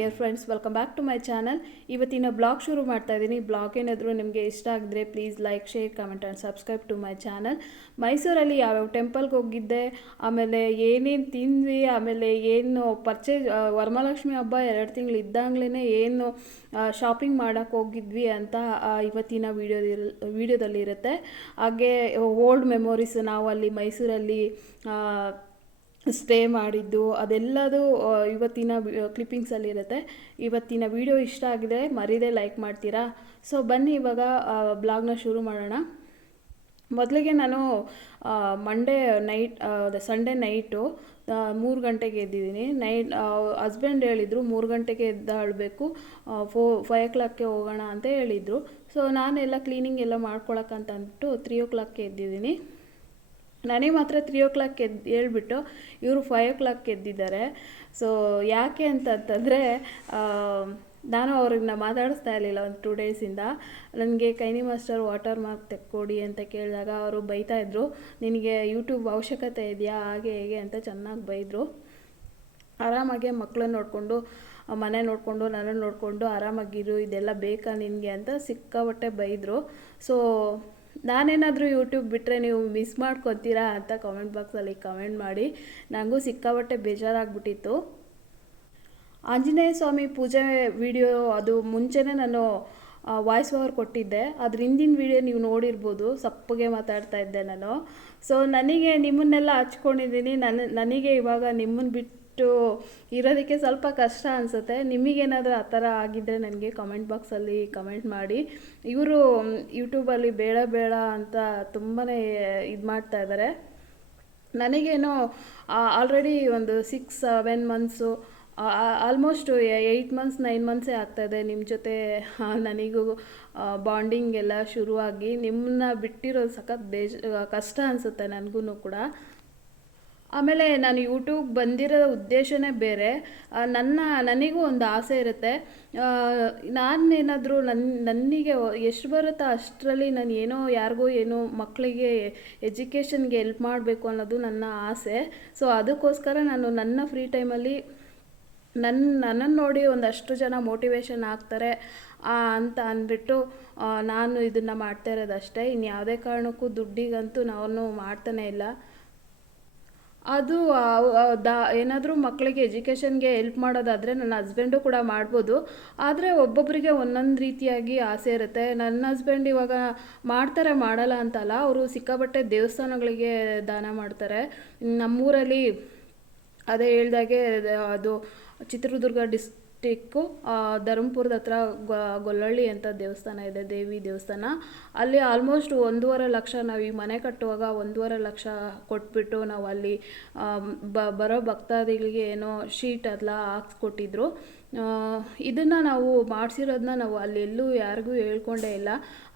Dear friends, welcome back to my channel. ಇವತ್ತಿನ blog ಶುರು ಮಾಡ್ತಾ ಇದ್ದೀನಿ. ಬ್ಲಾಗ್ ಏನಾದರೂ ನಿಮಗೆ ಇಷ್ಟ ಆಗಿದ್ರೆ please like, share, comment and subscribe to my channel. ಮೈಸೂರಲ್ಲಿ ಯಾವ್ಯಾವ ಟೆಂಪಲ್ಗೆ ಹೋಗಿದ್ದೆ, ಆಮೇಲೆ ಏನೇನು ತಿಂದ್ವಿ, ಆಮೇಲೆ ಏನು ಪರ್ಚೇಸ್, ವರಮಹಾಲಕ್ಷ್ಮಿ ಹಬ್ಬ 2 ತಿಂಗಳು ಇದ್ದಾಗಲೇ ಏನು ಶಾಪಿಂಗ್ ಮಾಡೋಕ್ಕೆ ಹೋಗಿದ್ವಿ ಅಂತ ಇವತ್ತಿನ ವಿಡಿಯೋದಲ್ಲಿ ಇರುತ್ತೆ. ಹಾಗೆ ಓಲ್ಡ್ ಮೆಮೊರೀಸ್, ನಾವು ಅಲ್ಲಿ ಮೈಸೂರಲ್ಲಿ ಸ್ಟೇ ಮಾಡಿದ್ದು ಅದೆಲ್ಲದು ಇವತ್ತಿನ ಕ್ಲಿಪ್ಪಿಂಗ್ಸಲ್ಲಿರುತ್ತೆ. ಇವತ್ತಿನ ವಿಡಿಯೋ ಇಷ್ಟ ಆಗಿದೆ ಮರೀದೆ ಲೈಕ್ ಮಾಡ್ತೀರಾ. ಸೊ ಬನ್ನಿ ಇವಾಗ ಬ್ಲಾಗ್ನ ಶುರು ಮಾಡೋಣ. ಮೊದಲಿಗೆ ನಾನು ಮಂಡೇ ನೈಟ್, ಸಂಡೇ ನೈಟು 3 ಗಂಟೆಗೆ ಎದ್ದಿದ್ದೀನಿ. ಹಸ್ಬೆಂಡ್ ಹೇಳಿದರು 3 ಗಂಟೆಗೆ ಎದ್ದಾಳಬೇಕು, 5 o'clockಗೆ ಹೋಗೋಣ ಅಂತ ಹೇಳಿದರು. ಸೊ ನಾನೆಲ್ಲ ಕ್ಲೀನಿಂಗ್ ಎಲ್ಲ ಮಾಡ್ಕೊಳಕ್ಕಂತ ಅಂದ್ಬಿಟ್ಟು 3 o'clockಗೆ ಎದ್ದಿದ್ದೀನಿ. ನನಗೆ ಮಾತ್ರ 3 o'clock ಹೇಳ್ಬಿಟ್ಟು ಇವರು 5 o'clock ಎದ್ದಿದ್ದಾರೆ. ಸೊ ಯಾಕೆ ಅಂತಂತಂದರೆ, ನಾನು ಅವ್ರನ್ನ ಮಾತಾಡಿಸ್ತಾ ಇರಲಿಲ್ಲ ಒಂದು 2 ಡೇಸಿಂದ. ನನಗೆ ಕೈನಿ ಮಾಸ್ಟರ್ ವಾಟರ್ ಮಾರ್ಕ್ ತೆಕ್ಕೊಡಿ ಅಂತ ಕೇಳಿದಾಗ ಅವರು ಬೈತಾಯಿದ್ರು, ನಿನಗೆ ಯೂಟ್ಯೂಬ್ ಅವಶ್ಯಕತೆ ಇದೆಯಾ ಹಾಗೆ ಹೇಗೆ ಅಂತ ಚೆನ್ನಾಗಿ ಬೈದರು. ಆರಾಮಾಗೆ ಮಕ್ಕಳನ್ನ ನೋಡಿಕೊಂಡು, ಮನೆ ನೋಡಿಕೊಂಡು, ನನ್ನನ್ನು ನೋಡಿಕೊಂಡು ಆರಾಮಾಗಿರು, ಇದೆಲ್ಲ ಬೇಕಾ ನಿನಗೆ ಅಂತ ಸಿಕ್ಕಾಪಟ್ಟೆ ಬೈದರು. ಸೊ ನಾನೇನಾದರೂ ಯೂಟ್ಯೂಬ್ ಬಿಟ್ಟರೆ ನೀವು ಮಿಸ್ ಮಾಡ್ಕೊತೀರಾ ಅಂತ ಕಾಮೆಂಟ್ ಬಾಕ್ಸಲ್ಲಿ ಕಮೆಂಟ್ ಮಾಡಿ. ನನಗೂ ಸಿಕ್ಕಾಪಟ್ಟೆ ಬೇಜಾರಾಗ್ಬಿಟ್ಟಿತ್ತು. ಆಂಜನೇಯ ಸ್ವಾಮಿ ಪೂಜೆ ವಿಡಿಯೋ ಅದು ಮುಂಚೆನೇ ನಾನು ವಾಯ್ಸ್ ಓವರ್ ಕೊಟ್ಟಿದ್ದೆ. ಅದ್ರ ಹಿಂದಿನ ವಿಡಿಯೋ ನೀವು ನೋಡಿರ್ಬೋದು, ಸಪ್ಪಗೆ ಮಾತಾಡ್ತಾ ಇದ್ದೆ ನಾನು. ಸೊ ನನಗೆ ನಿಮ್ಮನ್ನೆಲ್ಲ ಹಚ್ಕೊಂಡಿದ್ದೀನಿ. ನನಗೆ ಇವಾಗ ನಿಮ್ಮನ್ನು ಬಿಟ್ಟು ಇರೋದಕ್ಕೆ ಸ್ವಲ್ಪ ಕಷ್ಟ ಅನಿಸುತ್ತೆ. ನಿಮಗೇನಾದರೂ ಆ ಥರ ಆಗಿದ್ದರೆ ನನಗೆ ಕಮೆಂಟ್ ಬಾಕ್ಸಲ್ಲಿ ಕಮೆಂಟ್ ಮಾಡಿ. ಇವರು ಯೂಟ್ಯೂಬಲ್ಲಿ ಬೇಡ ಅಂತ ತುಂಬಾ ಇದು ಮಾಡ್ತಾ ಇದ್ದಾರೆ. ನನಗೇನೋ ಆಲ್ರೆಡಿ ಒಂದು 6-7 ಮಂತ್ಸು, ಆಲ್ಮೋಸ್ಟ್ 8 ಮಂತ್ಸ್ 9 ಮಂತ್ಸೇ ಆಗ್ತಾಯಿದೆ ನಿಮ್ಮ ಜೊತೆ ನನಗೂ ಬಾಂಡಿಂಗ್ ಎಲ್ಲ ಶುರುವಾಗಿ. ನಿಮ್ಮನ್ನ ಬಿಟ್ಟಿರೋದು ಸಖತ್ ಕಷ್ಟ ಅನಿಸುತ್ತೆ ನನಗೂ ಕೂಡ. ಆಮೇಲೆ ನಾನು ಯೂಟ್ಯೂಬ್ ಬಂದಿರೋ ಉದ್ದೇಶನೇ ಬೇರೆ. ನನಗೂ ಒಂದು ಆಸೆ ಇರುತ್ತೆ. ನಾನೇನಾದರೂ ನನಗೆ ಎಷ್ಟು ಬರುತ್ತೋ ಅಷ್ಟರಲ್ಲಿ ನಾನು ಯಾರಿಗೋ ಮಕ್ಕಳಿಗೆ ಎಜುಕೇಷನ್ಗೆ ಹೆಲ್ಪ್ ಮಾಡಬೇಕು ಅನ್ನೋದು ನನ್ನ ಆಸೆ. ಸೊ ಅದಕ್ಕೋಸ್ಕರ ನಾನು ನನ್ನ ಫ್ರೀ ಟೈಮಲ್ಲಿ ನನ್ನನ್ನು ನೋಡಿ ಒಂದಷ್ಟು ಜನ ಮೋಟಿವೇಶನ್ ಆಗ್ತಾರೆ ಅಂತ ಅಂದ್ಬಿಟ್ಟು ನಾನು ಇದನ್ನು ಮಾಡ್ತಾ ಇರೋದಷ್ಟೇ. ಇನ್ಯಾವುದೇ ಕಾರಣಕ್ಕೂ ದುಡ್ಡಿಗಂತೂ ನಾನು ಮಾಡ್ತಾನೇ ಇಲ್ಲ. ಅದು ಏನಾದರೂ ಮಕ್ಕಳಿಗೆ ಎಜುಕೇಷನ್ಗೆ ಹೆಲ್ಪ್ ಮಾಡೋದಾದರೆ ನನ್ನ ಹಸ್ಬೆಂಡು ಕೂಡ ಮಾಡ್ಬೋದು. ಆದರೆ ಒಬ್ಬೊಬ್ಬರಿಗೆ ಒಂದೊಂದು ರೀತಿಯಾಗಿ ಆಸೆ ಇರುತ್ತೆ. ನನ್ನ ಹಸ್ಬೆಂಡ್ ಇವಾಗ ಮಾಡ್ತಾರೆ, ಮಾಡಲ್ಲ ಅಂತಲ್ಲ, ಅವರು ಸಿಕ್ಕಾಪಟ್ಟೆ ದೇವಸ್ಥಾನಗಳಿಗೆ ದಾನ ಮಾಡ್ತಾರೆ. ನಮ್ಮೂರಲ್ಲಿ ಅದೇ ಹೇಳ್ದಾಗೆ ಅದು ಚಿತ್ರದುರ್ಗ ಡಿಸ್ಟಿಕ್ಕು ಧರ್ಮಪುರದ ಹತ್ರ ಗೊಲ್ಲಳ್ಳಿ ಅಂತ ದೇವಸ್ಥಾನ ಇದೆ, ದೇವಿ ದೇವಸ್ಥಾನ. ಅಲ್ಲಿ ಆಲ್ಮೋಸ್ಟ್ 1.5 ಲಕ್ಷ, ನಾವು ಈ ಮನೆ ಕಟ್ಟುವಾಗ 1.5 ಲಕ್ಷ ಕೊಟ್ಬಿಟ್ಟು ನಾವು ಅಲ್ಲಿ ಬರೋ ಭಕ್ತಾದಿಗಳಿಗೆ ಶೀಟ್ ಎಲ್ಲ ಹಾಕ್ಸ್ಕೊಟ್ಟಿದ್ರು. ಇದನ್ನು ನಾವು ಮಾಡಿಸಿರೋದನ್ನ ನಾವು ಅಲ್ಲಿ ಎಲ್ಲೂ ಯಾರಿಗೂ ಹೇಳ್ಕೊಂಡೇ ಇಲ್ಲ.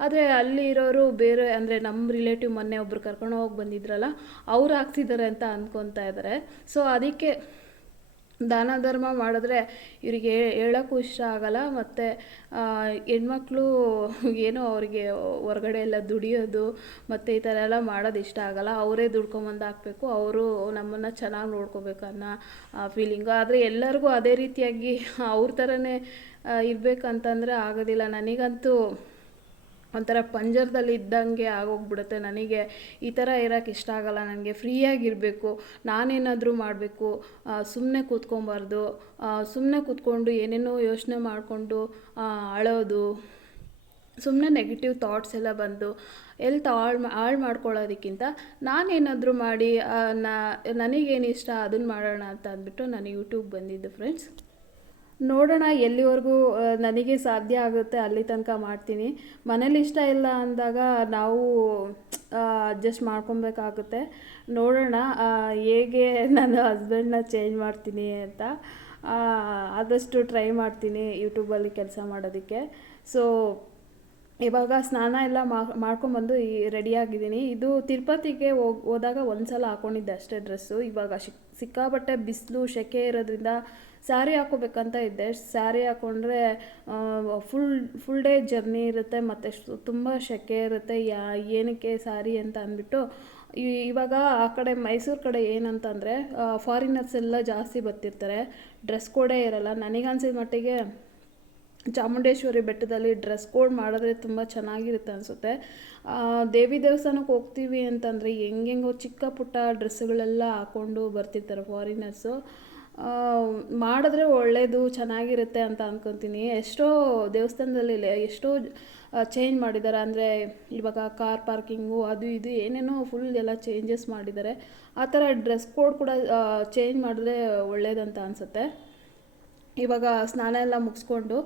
ಆದರೆ ಅಲ್ಲಿ ಇರೋರು ಬೇರೆ, ಅಂದರೆ ನಮ್ಮ ರಿಲೇಟಿವ್ ಮೊನ್ನೆ ಒಬ್ಬರು ಕರ್ಕೊಂಡು ಹೋಗಿ ಬಂದಿದ್ರಲ್ಲ, ಅವ್ರು ಹಾಕ್ಸಿದ್ದಾರೆ ಅಂತ ಅಂದ್ಕೊತಾ ಇದ್ದಾರೆ. ಸೊ ಅದಕ್ಕೆ ದಾನ ಧರ್ಮ ಮಾಡಿದ್ರೆ ಇವರಿಗೆ ಹೇಳೋಕ್ಕೂ ಇಷ್ಟ ಆಗಲ್ಲ. ಮತ್ತು ಹೆಣ್ಮಕ್ಳು ಅವರಿಗೆ ಹೊರಗಡೆ ಎಲ್ಲ ದುಡಿಯೋದು ಮತ್ತು ಈ ಥರ ಎಲ್ಲ ಮಾಡೋದು ಇಷ್ಟ ಆಗಲ್ಲ. ಅವರೇ ದುಡ್ಕೊಂಬಂದು ಹಾಕಬೇಕು, ಅವರು ನಮ್ಮನ್ನು ಚೆನ್ನಾಗಿ ನೋಡ್ಕೋಬೇಕು ಅನ್ನೋ ಫೀಲಿಂಗು. ಆದರೆ ಎಲ್ಲರಿಗೂ ಅದೇ ರೀತಿಯಾಗಿ ಅವ್ರ ಥರನೇ ಇರಬೇಕಂತಂದರೆ ಆಗೋದಿಲ್ಲ. ನನಗಂತೂ ಒಂಥರ ಪಂಜರದಲ್ಲಿ ಇದ್ದಂಗೆ ಆಗೋಗ್ಬಿಡುತ್ತೆ. ನನಗೆ ಈ ಥರ ಇರೋಕ್ಕೆ ಇಷ್ಟ ಆಗಲ್ಲ. ನನಗೆ ಫ್ರೀಯಾಗಿರಬೇಕು, ನಾನೇನಾದರೂ ಮಾಡಬೇಕು, ಸುಮ್ಮನೆ ಕೂತ್ಕೊಬಾರ್ದು. ಸುಮ್ಮನೆ ಕೂತ್ಕೊಂಡು ಏನೇನೋ ಯೋಚನೆ ಮಾಡಿಕೊಂಡು ಅಳೋದು, ಸುಮ್ಮನೆ ನೆಗೆಟಿವ್ ಥಾಟ್ಸ್ ಎಲ್ಲ ಬಂದು ಹೆಲ್ತ್ ಹಾಳು ಮಾಡ್ಕೊಳ್ಳೋದಕ್ಕಿಂತ ನಾನೇನಾದರೂ ಮಾಡಿ ನನಗೇನು ಇಷ್ಟ ಅದನ್ನು ಮಾಡೋಣ ಅಂತ ಅಂದ್ಬಿಟ್ಟು ನಾನು ಯೂಟ್ಯೂಬ್ ಬಂದಿದ್ದು ಫ್ರೆಂಡ್ಸ್. ನೋಡೋಣ ಎಲ್ಲಿವರೆಗೂ ನನಗೆ ಸಾಧ್ಯ ಆಗುತ್ತೆ ಅಲ್ಲಿ ತನಕ ಮಾಡ್ತೀನಿ. ಮನೇಲಿ ಇಷ್ಟ ಇಲ್ಲ ಅಂದಾಗ ನಾವು ಅಡ್ಜಸ್ಟ್ ಮಾಡ್ಕೊಬೇಕಾಗುತ್ತೆ. ನೋಡೋಣ ಹೇಗೆ ನನ್ನ ಹಸ್ಬೆಂಡ್ನ ಚೇಂಜ್ ಮಾಡ್ತೀನಿ ಅಂತ. ಆದಷ್ಟು ಟ್ರೈ ಮಾಡ್ತೀನಿ ಯೂಟ್ಯೂಬಲ್ಲಿ ಕೆಲಸ ಮಾಡೋದಕ್ಕೆ. ಸೊ ಇವಾಗ ಸ್ನಾನ ಎಲ್ಲ ಮಾಡ್ಕೊಂಬಂದು ರೆಡಿಯಾಗಿದ್ದೀನಿ. ಇದು ತಿರುಪತಿಗೆ ಹೋದಾಗ ಒಂದು ಸಲ ಹಾಕ್ಕೊಂಡಿದ್ದೆ ಅಷ್ಟೇ ಡ್ರೆಸ್ಸು. ಇವಾಗ ಸಿಕ್ಕಾಪಟ್ಟೆ ಬಿಸಿಲು ಸೆಕೆ ಇರೋದ್ರಿಂದ ಸ್ಯಾರಿ ಹಾಕೋಬೇಕಂತ ಇದ್ದೆ. ಸ್ಯಾರಿ ಹಾಕ್ಕೊಂಡ್ರೆ ಫುಲ್ ಡೇ ಜರ್ನಿ ಇರುತ್ತೆ ಮತ್ತು ತುಂಬ ಸೆಕೆ ಇರುತ್ತೆ. ಏನಕ್ಕೆ ಸ್ಯಾರಿ ಅಂತ ಅಂದ್ಬಿಟ್ಟು ಇವಾಗ ಆ ಕಡೆ ಮೈಸೂರು ಕಡೆ ಏನಂತಂದರೆ ಫಾರಿನರ್ಸ್ ಎಲ್ಲ ಜಾಸ್ತಿ ಬರ್ತಿರ್ತಾರೆ. ಡ್ರೆಸ್ ಕೋಡೇ ಇರಲ್ಲ. ನನಗನ್ಸಿದ ಮಟ್ಟಿಗೆ ಚಾಮುಂಡೇಶ್ವರಿ ಬೆಟ್ಟದಲ್ಲಿ ಡ್ರೆಸ್ ಕೋಡ್ ಮಾಡಿದ್ರೆ ತುಂಬ ಚೆನ್ನಾಗಿರುತ್ತೆ ಅನಿಸುತ್ತೆ. ದೇವಿ ದೇವಸ್ಥಾನಕ್ಕೆ ಹೋಗ್ತೀವಿ ಅಂತಂದರೆ ಹೆಂಗೆಂಗೋ ಚಿಕ್ಕ ಪುಟ್ಟ ಡ್ರೆಸ್ಸುಗಳೆಲ್ಲ ಹಾಕ್ಕೊಂಡು ಬರ್ತಿರ್ತಾರೆ ಫಾರಿನರ್ಸು. ಮಾಡಿದ್ರೆ ಒಳ್ಳೆಯದು, ಚೆನ್ನಾಗಿರುತ್ತೆ ಅಂತ ಅಂದ್ಕೊತೀನಿ. ಎಷ್ಟೋ ದೇವಸ್ಥಾನದಲ್ಲಿ ಎಷ್ಟೋ ಚೇಂಜ್ ಮಾಡಿದ್ದಾರೆ. ಅಂದರೆ ಇವಾಗ ಕಾರ್ ಪಾರ್ಕಿಂಗು ಅದು ಇದು ಏನೇನೋ ಫುಲ್ ಎಲ್ಲ ಚೇಂಜಸ್ ಮಾಡಿದ್ದಾರೆ. ಆ ಥರ ಡ್ರೆಸ್ ಕೋಡ್ ಕೂಡ ಚೇಂಜ್ ಮಾಡಿದ್ರೆ ಒಳ್ಳೇದಂತ ಅನಿಸುತ್ತೆ. ಇವಾಗ ಸ್ನಾನ ಎಲ್ಲ ಮುಗಿಸ್ಕೊಂಡು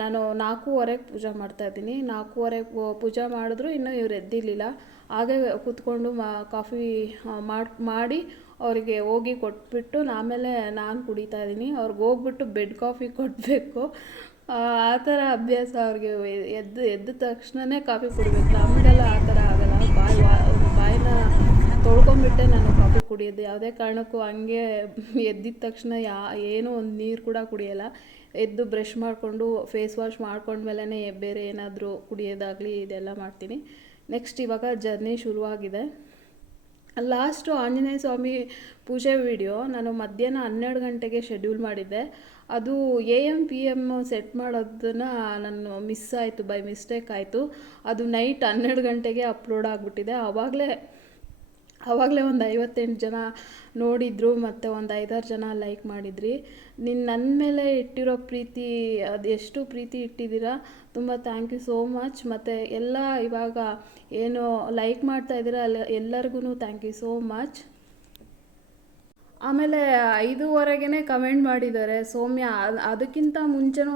ನಾನು 4:15ಕ್ಕೆ ಪೂಜೆ ಮಾಡ್ತಾಯಿದ್ದೀನಿ. 4:15ಕ್ಕೆ ಪೂಜೆ ಮಾಡಿದ್ರು ಇನ್ನೂ ಇವ್ರು ಎದ್ದಿರಲಿಲ್ಲ. ಹಾಗೆ ಕೂತ್ಕೊಂಡು ಕಾಫಿ ಮಾಡಿ ಅವರಿಗೆ ಹೋಗಿ ಕೊಟ್ಬಿಟ್ಟು ಆಮೇಲೆ ನಾನು ಕುಡಿತಾ ಇದ್ದೀನಿ. ಅವ್ರಿಗೆ ಹೋಗ್ಬಿಟ್ಟು ಬೆಡ್ ಕಾಫಿ ಕೊಡಬೇಕು. ಆ ಥರ ಅಭ್ಯಾಸ ಅವ್ರಿಗೆ. ಎದ್ದ ತಕ್ಷಣವೇ ಕಾಫಿ ಕುಡಿಬೇಕು. ನಮಗೆಲ್ಲ ಆ ಥರ ಆಗಲ್ಲ. ಬಾಯಿನ ತೊಳ್ಕೊಂಬಿಟ್ಟೆ ನಾನು ಕಾಫಿ ಕುಡಿಯೋದು. ಯಾವುದೇ ಕಾರಣಕ್ಕೂ ಹಂಗೆ ಎದ್ದಿದ ತಕ್ಷಣ ಏನೂ ಒಂದು ನೀರು ಕೂಡ ಕುಡಿಯೋಲ್ಲ. ಎದ್ದು ಬ್ರಷ್ ಮಾಡಿಕೊಂಡು ಫೇಸ್ ವಾಶ್ ಮಾಡ್ಕೊಂಡ್ಮೇಲೆ ಬೇರೆ ಏನಾದರೂ ಕುಡಿಯೋದಾಗಲಿ ಇದೆಲ್ಲ ಮಾಡ್ತೀನಿ. ನೆಕ್ಸ್ಟ್ ಇವಾಗ ಜರ್ನಿ ಶುರುವಾಗಿದೆ. ಲಾಸ್ಟು ಆಂಜನೇಯ ಸ್ವಾಮಿ ಪೂಜೆ ವಿಡಿಯೋ ನಾನು ಮಧ್ಯಾಹ್ನ 12 ಗಂಟೆಗೆ ಶೆಡ್ಯೂಲ್ ಮಾಡಿದ್ದೆ. ಅದು AM PM ಸೆಟ್ ಮಾಡೋದನ್ನು ನಾನು ಮಿಸ್ ಆಯಿತು, ಬೈ ಮಿಸ್ಟೇಕ್ ಆಯಿತು. ಅದು ನೈಟ್ 12 ಗಂಟೆಗೆ ಅಪ್ಲೋಡ್ ಆಗಿಬಿಟ್ಟಿದೆ. ಆವಾಗಲೇ ಒಂದು 58 ಜನ ನೋಡಿದರು ಮತ್ತು ಒಂದು 5-6 ಜನ ಲೈಕ್ ಮಾಡಿದ್ರಿ. ನನ್ನ ಮೇಲೆ ಇಟ್ಟಿರೋ ಪ್ರೀತಿ, ಅದು ಎಷ್ಟು ಪ್ರೀತಿ ಇಟ್ಟಿದ್ದೀರಾ, ತುಂಬ ಥ್ಯಾಂಕ್ ಯು ಸೋ ಮಚ್. ಮತ್ತು ಎಲ್ಲ ಇವಾಗ ಏನು ಲೈಕ್ ಮಾಡ್ತಾಯಿದ್ದೀರಾ ಎಲ್ಲರಿಗೂ ಥ್ಯಾಂಕ್ ಯು ಸೋ ಮಚ್. ಆಮೇಲೆ 5:15ಗೆ ಕಮೆಂಟ್ ಮಾಡಿದ್ದಾರೆ ಸೌಮ್ಯ. ಅದಕ್ಕಿಂತ ಮುಂಚೆನೂ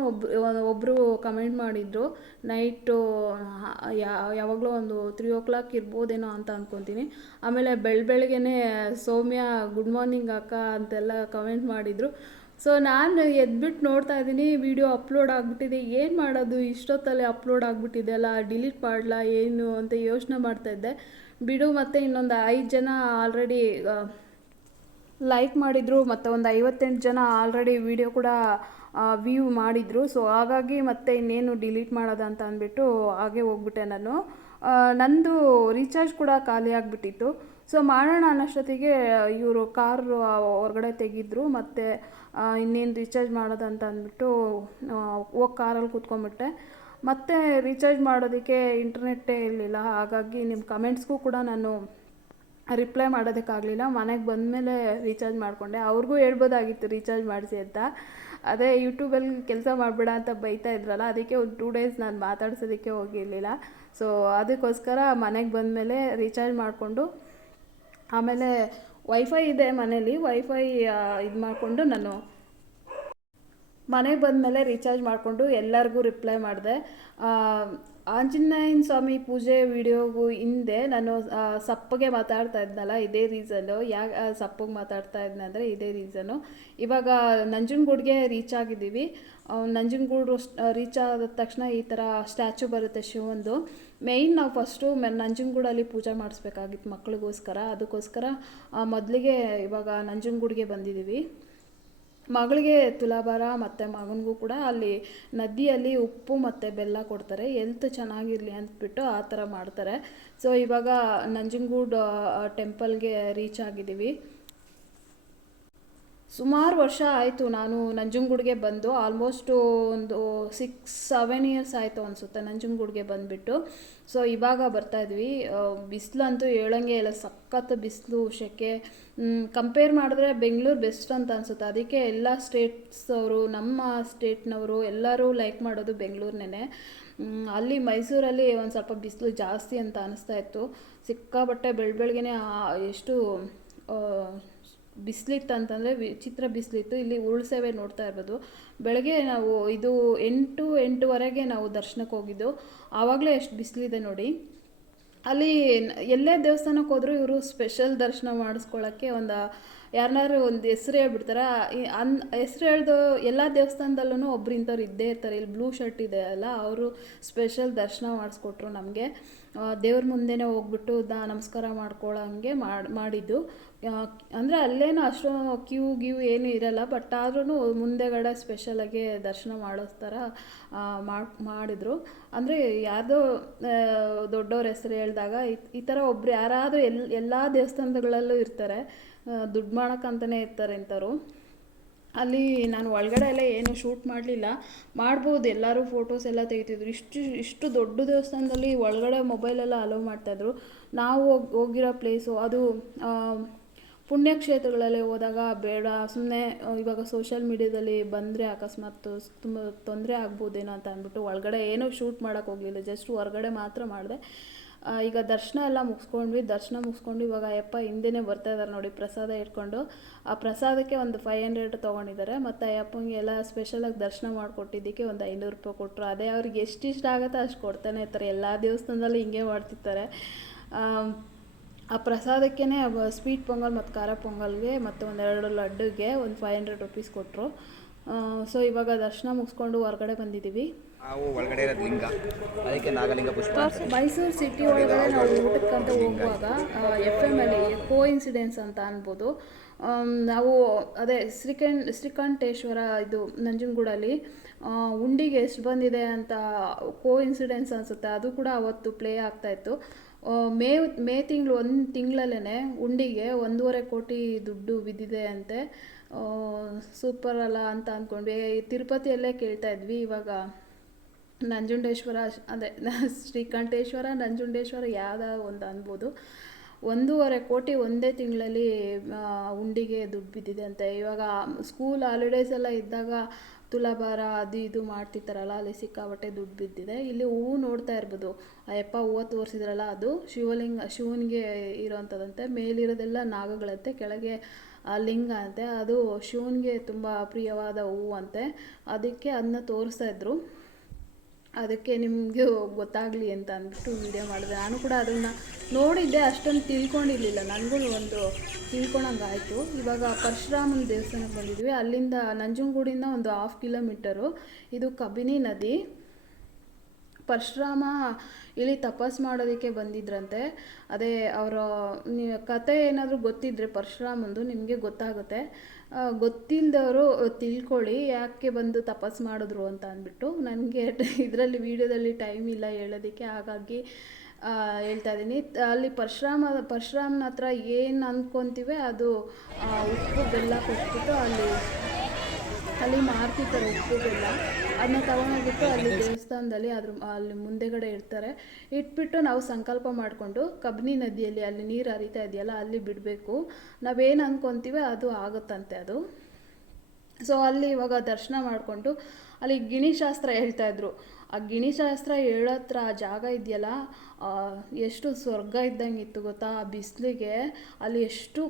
ಒಬ್ಬರು ಕಮೆಂಟ್ ಮಾಡಿದರು. ನೈಟು ಯಾವಾಗಲೂ ಒಂದು 3 o'clock ಇರ್ಬೋದೇನೋ ಅಂತ ಅಂದ್ಕೊತೀನಿ. ಆಮೇಲೆ ಬೆಳಗ್ಗೆನೇ ಸೌಮ್ಯ ಗುಡ್ ಮಾರ್ನಿಂಗ್ ಅಕ್ಕ ಅಂತೆಲ್ಲ ಕಮೆಂಟ್ ಮಾಡಿದರು. ಸೊ ನಾನು ಎದ್ಬಿಟ್ಟು ನೋಡ್ತಾ ಇದ್ದೀನಿ, ವಿಡಿಯೋ ಅಪ್ಲೋಡ್ ಆಗಿಬಿಟ್ಟಿದೆ. ಏನು ಮಾಡೋದು, ಇಷ್ಟೊತ್ತಲ್ಲಿ ಅಪ್ಲೋಡ್ ಆಗಿಬಿಟ್ಟಿದೆ ಅಲ್ಲ, ಡಿಲೀಟ್ ಮಾಡಲಾ ಏನು ಅಂತ ಯೋಚನೆ ಮಾಡ್ತಾಯಿದ್ದೆ. ಬಿಡು, ಮತ್ತು ಇನ್ನೊಂದು 5 ಜನ ಆಲ್ರೆಡಿ ಲೈಕ್ ಮಾಡಿದರು ಮತ್ತು ಒಂದು 58 ಜನ ಆಲ್ರೆಡಿ ವಿಡಿಯೋ ಕೂಡ ವ್ಯೂ ಮಾಡಿದರು. ಸೊ ಹಾಗಾಗಿ ಮತ್ತೆ ಇನ್ನೇನು ಡಿಲೀಟ್ ಮಾಡೋದು ಅಂತ ಅಂದ್ಬಿಟ್ಟು ಹಾಗೆ ಹೋಗ್ಬಿಟ್ಟೆ ನಾನು. ನಂದು ರೀಚಾರ್ಜ್ ಕೂಡ ಖಾಲಿ ಆಗಿಬಿಟ್ಟಿತ್ತು. ಸೊ ಮಾಡೋಣ ಅನ್ನೋಷ್ಟೊತ್ತಿಗೆ ಇವರು ಕಾರು ಹೊರಗಡೆ ತೆಗೆದ್ರು. ಮತ್ತು ಇನ್ನೇನು ರೀಚಾರ್ಜ್ ಮಾಡೋದು ಅಂತ ಅಂದ್ಬಿಟ್ಟು ಹೋಗಿ ಕಾರಲ್ಲಿ ಕೂತ್ಕೊಂಡ್ಬಿಟ್ಟೆ. ಮತ್ತು ರೀಚಾರ್ಜ್ ಮಾಡೋದಕ್ಕೆ ಇಂಟರ್ನೆಟ್ಟೇ ಇರಲಿಲ್ಲ. ಹಾಗಾಗಿ ನಿಮ್ಮ ಕಮೆಂಟ್ಸ್ಗೂ ಕೂಡ ನಾನು ರಿಪ್ಲೈ ಮಾಡೋದಕ್ಕಾಗಲಿಲ್ಲ. ಮನೆಗೆ ಬಂದಮೇಲೆ ರೀಚಾರ್ಜ್ ಮಾಡಿಕೊಂಡೆ. ಅವ್ರಿಗೂ ಹೇಳ್ಬೋದಾಗಿತ್ತು ರೀಚಾರ್ಜ್ ಮಾಡಿಸಿ ಅಂತ. ಅದೇ ಯೂಟ್ಯೂಬಲ್ಲಿ ಕೆಲಸ ಮಾಡಬೇಡ ಅಂತ ಬೈತಾ ಇದ್ರಲ್ಲ, ಅದಕ್ಕೆ ಒಂದು 2 days ನಾನು ಮಾತಾಡ್ಸೋದಕ್ಕೆ ಹೋಗಿರಲಿಲ್ಲ. ಸೊ ಅದಕ್ಕೋಸ್ಕರ ಮನೆಗೆ ಬಂದಮೇಲೆ ರೀಚಾರ್ಜ್ ಮಾಡಿಕೊಂಡು ಆಮೇಲೆ ವೈಫೈ ಇದೆ ಮನೇಲಿ. ವೈಫೈ ಇದು ಮಾಡಿಕೊಂಡು ನಾನು ಮನೆಗೆ ಬಂದಮೇಲೆ ರೀಚಾರ್ಜ್ ಮಾಡಿಕೊಂಡು ಎಲ್ಲರಿಗೂ ರಿಪ್ಲೈ ಮಾಡಿದೆ. ಆಂಜನೇಯನ ಸ್ವಾಮಿ ಪೂಜೆ ವಿಡಿಯೋಗೂ ಹಿಂದೆ ನಾನು ಸಪ್ಪಗೆ ಮಾತಾಡ್ತಾ ಇದ್ನಲ್ಲ, ಇದೇ ರೀಸನ್ನು. ಯಾಕೆ ಸಪ್ಪಗೆ ಮಾತಾಡ್ತಾ ಇದ್ನ ಅಂದರೆ ಇದೇ ರೀಸನ್ನು. ಇವಾಗ ನಂಜನಗೂಡಿಗೆ ರೀಚ್ ಆಗಿದ್ದೀವಿ. ನಂಜನಗೂಡು ರೀಚ್ ಆದ ತಕ್ಷಣ ಈ ಥರ ಸ್ಟ್ಯಾಚು ಬರುತ್ತೆ ಶಿವಂದು. ಮೇಯ್ನ್ ನಾವು ಫಸ್ಟು ನಂಜನಗೂಡಲ್ಲಿ ಪೂಜೆ ಮಾಡಿಸ್ಬೇಕಾಗಿತ್ತು ಮಕ್ಕಳಿಗೋಸ್ಕರ. ಅದಕ್ಕೋಸ್ಕರ ಮೊದಲಿಗೆ ಇವಾಗ ನಂಜನಗೂಡಿಗೆ ಬಂದಿದ್ದೀವಿ. ಮಗಳಿಗೆ ತುಲಾಭಾರ ಮತ್ತು ಮಗನಿಗೂ ಕೂಡ ಅಲ್ಲಿ ನದಿಯಲ್ಲಿ ಉಪ್ಪು ಮತ್ತು ಬೆಲ್ಲ ಕೊಡ್ತಾರೆ, ಹೆಲ್ತ್ ಚೆನ್ನಾಗಿರಲಿ ಅಂದ್ಬಿಟ್ಟು ಆ ಥರ ಮಾಡ್ತಾರೆ. ಸೊ ಇವಾಗ ನಂಜನಗೂಡು ಟೆಂಪಲ್ಗೆ ರೀಚ್ ಆಗಿದ್ದೀವಿ. ಸುಮಾರು ವರ್ಷ ಆಯಿತು ನಾನು ನಂಜನಗೂಡಿಗೆ ಬಂದು. ಆಲ್ಮೋಸ್ಟು ಒಂದು 6-7 years ಆಯಿತು ಅನಿಸುತ್ತೆ ನಂಜನಗೂಡಿಗೆ ಬಂದುಬಿಟ್ಟು. ಸೊ ಇವಾಗ ಬರ್ತಾಯಿದ್ವಿ. ಬಿಸಿಲಂತೂ ಹೇಳಂಗೆ ಇಲ್ಲ, ಸಖತ್ ಬಿಸಿಲು, ಸೆಕೆ. ಕಂಪೇರ್ ಮಾಡಿದ್ರೆ ಬೆಂಗಳೂರು ಬೆಸ್ಟ್ ಅಂತ ಅನಿಸುತ್ತೆ. ಅದಕ್ಕೆ ಎಲ್ಲ ಸ್ಟೇಟ್ಸವರು, ನಮ್ಮ ಸ್ಟೇಟ್ನವರು ಎಲ್ಲರೂ ಲೈಕ್ ಮಾಡೋದು ಬೆಂಗಳೂರನ್ನೇ. ಅಲ್ಲಿ ಮೈಸೂರಲ್ಲಿ ಒಂದು ಸ್ವಲ್ಪ ಬಿಸಿಲು ಜಾಸ್ತಿ ಅಂತ ಅನಿಸ್ತಾ ಇತ್ತು. ಸಿಕ್ಕಾಬಟ್ಟೆ ಬೆಳಗ್ಗೆನೇ ಎಷ್ಟು ಬಿಸಿಲಿತ್ತು ಅಂತಂದರೆ ವಿಚಿತ್ರ ಬಿಸಿಲಿತ್ತು. ಇಲ್ಲಿ ಉರುಳ್ಸೇವೆ ನೋಡ್ತಾ ಇರ್ಬೋದು. ಬೆಳಗ್ಗೆ ನಾವು 8-8:15 ನಾವು ದರ್ಶನಕ್ಕೆ ಹೋಗಿದ್ದು. ಆವಾಗಲೇ ಎಷ್ಟು ಬಿಸಿಲಿದೆ ನೋಡಿ. ಅಲ್ಲಿ ಎಲ್ಲೇ ದೇವಸ್ಥಾನಕ್ಕೆ ಹೋದರೂ ಇವರು ಸ್ಪೆಷಲ್ ದರ್ಶನ ಮಾಡಿಸ್ಕೊಳ್ಳೋಕ್ಕೆ ಯಾರನ್ನಾರು ಒಂದು ಹೆಸ್ರು ಹೇಳ್ಬಿಡ್ತಾರೆ. ಹೆಸ್ರು ಹೇಳ್ದು ಎಲ್ಲ ದೇವಸ್ಥಾನದಲ್ಲೂ ಒಬ್ರು ಇಂಥವ್ರು ಇದ್ದೇ ಇರ್ತಾರೆ. ಇಲ್ಲಿ ಬ್ಲೂ ಶರ್ಟ್ ಇದೆ ಅಲ್ಲ, ಅವರು ಸ್ಪೆಷಲ್ ದರ್ಶನ ಮಾಡಿಸ್ಕೊಟ್ರು ನಮಗೆ. ದೇವ್ರ ಮುಂದೆನೇ ಹೋಗ್ಬಿಟ್ಟು ನಮಸ್ಕಾರ ಮಾಡ್ಕೊಳ್ಳೋಂಗೆ ಮಾಡಿದ್ದು. ಅಂದರೆ ಅಲ್ಲೇನೂ ಅಷ್ಟು ಕ್ಯೂ ಏನೂ ಇರಲ್ಲ, ಬಟ್ ಆದ್ರೂ ಮುಂದೆಗಡೆ ಸ್ಪೆಷಲಾಗಿ ದರ್ಶನ ಮಾಡೋ ಥರ ಮಾಡಿದರು. ಅಂದರೆ ಯಾವುದೋ ದೊಡ್ಡವ್ರ ಹೆಸರು ಹೇಳಿದಾಗ ಈ ಥರ ಒಬ್ರು ಯಾರಾದರೂ ಎಲ್ಲ ದೇವಸ್ಥಾನಗಳಲ್ಲೂ ಇರ್ತಾರೆ, ದುಡ್ಡು ಮಾಡೋಕ್ಕಂತಲೇ ಇರ್ತಾರೆ ಇಂಥವ್ರು. ಅಲ್ಲಿ ನಾನು ಒಳಗಡೆ ಎಲ್ಲ ಏನು ಶೂಟ್ ಮಾಡಲಿಲ್ಲ. ಮಾಡ್ಬೋದು, ಎಲ್ಲರೂ ಫೋಟೋಸ್ ಎಲ್ಲ ತೆಗಿತಿದ್ರು. ಇಷ್ಟು ದೊಡ್ಡ ದೇವಸ್ಥಾನದಲ್ಲಿ ಒಳಗಡೆ ಮೊಬೈಲೆಲ್ಲ ಅಲೋ ಮಾಡ್ತಾಯಿದ್ರು. ನಾವು ಹೋಗಿರೋ ಪ್ಲೇಸು ಅದು ಪುಣ್ಯಕ್ಷೇತ್ರಗಳಲ್ಲಿ ಹೋದಾಗ ಬೇಡ, ಸುಮ್ಮನೆ ಇವಾಗ ಸೋಷಿಯಲ್ ಮೀಡ್ಯಾದಲ್ಲಿ ಬಂದರೆ ಅಕಸ್ಮಾತ್ ತುಂಬ ತೊಂದರೆ ಆಗ್ಬೋದೇನೋ ಅಂತ ಅಂದ್ಬಿಟ್ಟು ಒಳಗಡೆ ಏನೂ ಶೂಟ್ ಮಾಡೋಕ್ಕೆ ಹೋಗಲಿಲ್ಲ. ಜಸ್ಟ್ ಹೊರಗಡೆ ಮಾತ್ರ ಮಾಡಿದೆ. ಈಗ ದರ್ಶನ ಎಲ್ಲ ಮುಗಿಸ್ಕೊಂಡ್ವಿ. ದರ್ಶನ ಮುಗಿಸ್ಕೊಂಡು ಇವಾಗ ಅಯ್ಯಪ್ಪ ಹಿಂದೆನೇ ಬರ್ತಾ ಇದ್ದಾರೆ ನೋಡಿ, ಪ್ರಸಾದ ಇಟ್ಕೊಂಡು. ಆ ಪ್ರಸಾದಕ್ಕೆ ಒಂದು 500 ತೊಗೊಂಡಿದ್ದಾರೆ. ಮತ್ತು ಅಯ್ಯಪ್ಪಂಗೆ ಎಲ್ಲ ಸ್ಪೆಷಲಾಗಿ ದರ್ಶನ ಮಾಡಿಕೊಟ್ಟಿದ್ದಕ್ಕೆ ಒಂದು 500 ರೂಪಾಯಿ ಕೊಟ್ಟರು. ಅದೇ ಅವ್ರಿಗೆ ಎಷ್ಟು ಇಷ್ಟ ಆಗುತ್ತೋ ಅಷ್ಟು ಕೊಡ್ತಾನೆ ಇರ್ತಾರೆ. ಎಲ್ಲ ದೇವಸ್ಥಾನದಲ್ಲೂ ಹಿಂಗೆ ಮಾಡ್ತಿರ್ತಾರೆ. ಆ ಪ್ರಸಾದಕ್ಕೇ ಸ್ವೀಟ್ ಪೊಂಗಲ್ ಮತ್ತು ಖಾರ ಪೊಂಗಲ್ಗೆ ಮತ್ತು ಒಂದೆರಡು ಲಡ್ಡುಗೆ ಒಂದು 500 ರುಪೀಸ್ ಕೊಟ್ಟರು. ಸೊ ಇವಾಗ ದರ್ಶನ ಮುಗಿಸ್ಕೊಂಡು ಹೊರಗಡೆ ಬಂದಿದ್ದೀವಿ. ನಾವು ಒಳಗಡೆ ಇರೋದು ಲಿಂಗ, ಅದಕ್ಕೆ ನಾಗಲಿಂಗ ಪುಷ್ಪ. ಮೈಸೂರು ಸಿಟಿ ಒಳಗಡೆ ನಾವು ಊಟಕ್ಕಂತ ಹೋಗುವಾಗ FM ಅಲ್ಲಿ ಕೋಇನ್ಸಿಡೆನ್ಸ್ ಅಂತ ಅನ್ಬೋದು. ನಾವು ಅದೇ ಶ್ರೀಕಂಠೇಶ್ವರ ಇದು ನಂಜನಗೂಡಲ್ಲಿ ಉಂಡಿಗೆ ಎಷ್ಟು ಬಂದಿದೆ ಅಂತ ಕೋಇನ್ಸಿಡೆನ್ಸ್ ಅನಿಸುತ್ತೆ. ಅದು ಕೂಡ ಅವತ್ತು ಪ್ಲೇ ಆಗ್ತಾಯಿತ್ತು. ಮೇ ತಿಂಗಳು, ಒಂದು ತಿಂಗಳಲ್ಲೇ ಉಂಡಿಗೆ 1.5 ಕೋಟಿ ದುಡ್ಡು ಬಿದ್ದಿದೆ ಅಂತೆ. ಸೂಪರ್ ಅಲ್ಲ ಅಂತ ಅಂದ್ಕೊಂಡ್ವಿ. ತಿರುಪತಿಯಲ್ಲೇ ಕೇಳ್ತಾ ಇದ್ವಿ. ಇವಾಗ ನಂಜುಂಡೇಶ್ವರ, ಅದೇ ಶ್ರೀಕಂಠೇಶ್ವರ ನಂಜುಂಡೇಶ್ವರ ಯಾವುದೋ ಒಂದು ಅನ್ಬೋದು. 1.5 ಕೋಟಿ ಒಂದೇ ತಿಂಗಳಲ್ಲಿ ಉಂಡಿಗೆ ದುಡ್ಡು ಬಿದ್ದಿದೆ ಅಂತೆ. ಇವಾಗ ಸ್ಕೂಲ್ ಹಾಲಿಡೇಸ್ ಎಲ್ಲ ಇದ್ದಾಗ ತುಲಾಭಾರ ಅದು ಇದು ಮಾಡ್ತಿರ್ತಾರಲ್ಲ, ಅಲ್ಲಿ ಸಿಕ್ಕಾಬಟ್ಟೆ ದುಡ್ಡು ಬಿದ್ದಿದೆ. ಇಲ್ಲಿ ಹೂವು ನೋಡ್ತಾ ಇರ್ಬೋದು, ಅಯ್ಯಪ್ಪ ಹೂವು ತೋರಿಸಿದ್ರಲ್ಲ, ಅದು ಶಿವನಿಗೆ ಇರೋವಂಥದ್ದಂತೆ. ಮೇಲಿರೋದೆಲ್ಲ ನಾಗಗಳಂತೆ, ಕೆಳಗೆ ಲಿಂಗ ಅಂತೆ. ಅದು ಶಿವನಿಗೆ ತುಂಬ ಪ್ರಿಯವಾದ ಹೂವು ಅಂತೆ. ಅದಕ್ಕೆ ಅದನ್ನ ತೋರಿಸ್ತಾ ಇದ್ರು. ಅದಕ್ಕೆ ನಿಮಗೆ ಗೊತ್ತಾಗಲಿ ಅಂತ ಅಂದ್ಬಿಟ್ಟು ವಿಡಿಯೋ ಮಾಡಿದೆ. ನಾನು ಕೂಡ ಅದನ್ನು ನೋಡಿದ್ದೆ, ಅಷ್ಟೊಂದು ತಿಳ್ಕೊಂಡಿರಲಿಲ್ಲ. ನನಗೂ ಒಂದು ತಿಳ್ಕೊಳಂಗಾಯಿತು. ಇವಾಗ ಪರಶುರಾಮನ ದೇವಸ್ಥಾನಕ್ಕೆ ಬಂದಿದ್ವಿ. ಅಲ್ಲಿಂದ ನಂಜನಗೂಡಿಂದ ಒಂದು 1/2 ಕಿಲೋಮೀಟರು. ಇದು ಕಬಿನಿ ನದಿ. ಪರಶುರಾಮ ಇಲ್ಲಿ ತಪಸ್ ಮಾಡೋದಕ್ಕೆ ಬಂದಿದ್ರಂತೆ. ಅದೇ ಅವರ ಕತೆ ಏನಾದರೂ ಗೊತ್ತಿದ್ದರೆ ಪರಶುರಾಮಂದು ನಿಮಗೆ ಗೊತ್ತಾಗುತ್ತೆ. ಗೊತ್ತಿಲ್ಲದವರು ತಿಳ್ಕೊಳ್ಳಿ ಯಾಕೆ ಬಂದು ತಪಸ್ ಮಾಡಿದ್ರು ಅಂತ ಅಂದ್ಬಿಟ್ಟು. ನನಗೆ ಇದರಲ್ಲಿ ವೀಡಿಯೋದಲ್ಲಿ ಟೈಮ್ ಇಲ್ಲ ಹೇಳೋದಕ್ಕೆ, ಹಾಗಾಗಿ ಹೇಳ್ತಾ ಇದ್ದೀನಿ. ಅಲ್ಲಿ ಪರಶುರಾಮನ ಹತ್ರ ಏನು ಅಂದ್ಕೊತೀವಿ ಅದು ಉಪ್ಪು ಬೆಲ್ಲ ಕೊಟ್ಬಿಟ್ಟು ಅಲ್ಲಿ ಮಾರ್ತಿರ್ತಾರೆ. ಉಪ್ಪು ಬೆಲ್ಲ ಅದನ್ನ ತಗೊಂಡೋಗ್ಬಿಟ್ಟು ಅಲ್ಲಿ ದೇವಸ್ಥಾನದಲ್ಲಿ ಅಲ್ಲಿ ಮುಂದೆಗಡೆ ಇಡ್ತಾರೆ. ಇಟ್ಬಿಟ್ಟು ನಾವು ಸಂಕಲ್ಪ ಮಾಡಿಕೊಂಡು ಕಬಿನಿ ನದಿಯಲ್ಲಿ, ಅಲ್ಲಿ ನೀರು ಹರಿತಾ ಇದೆಯಲ್ಲ, ಅಲ್ಲಿ ಬಿಡಬೇಕು. ನಾವೇನು ಅಂದ್ಕೊತೀವಿ ಅದು ಆಗುತ್ತಂತೆ ಅದು. ಸೊ ಅಲ್ಲಿ ಇವಾಗ ದರ್ಶನ ಮಾಡಿಕೊಂಡು ಅಲ್ಲಿ ಗಿಣಿಶಾಸ್ತ್ರ ಹೇಳ್ತಾಯಿದ್ರು. ಆ ಗಿಣಿಶಾಸ್ತ್ರ ಹೇಳೋತ್ರ ಆ ಜಾಗ ಇದೆಯಲ್ಲ, ಎಷ್ಟು ಸ್ವರ್ಗ ಇದ್ದಂಗೆ ಇತ್ತು ಗೊತ್ತಾ. ಆ ಬಿಸಿಲಿಗೆ ಅಲ್ಲಿ ಎಷ್ಟು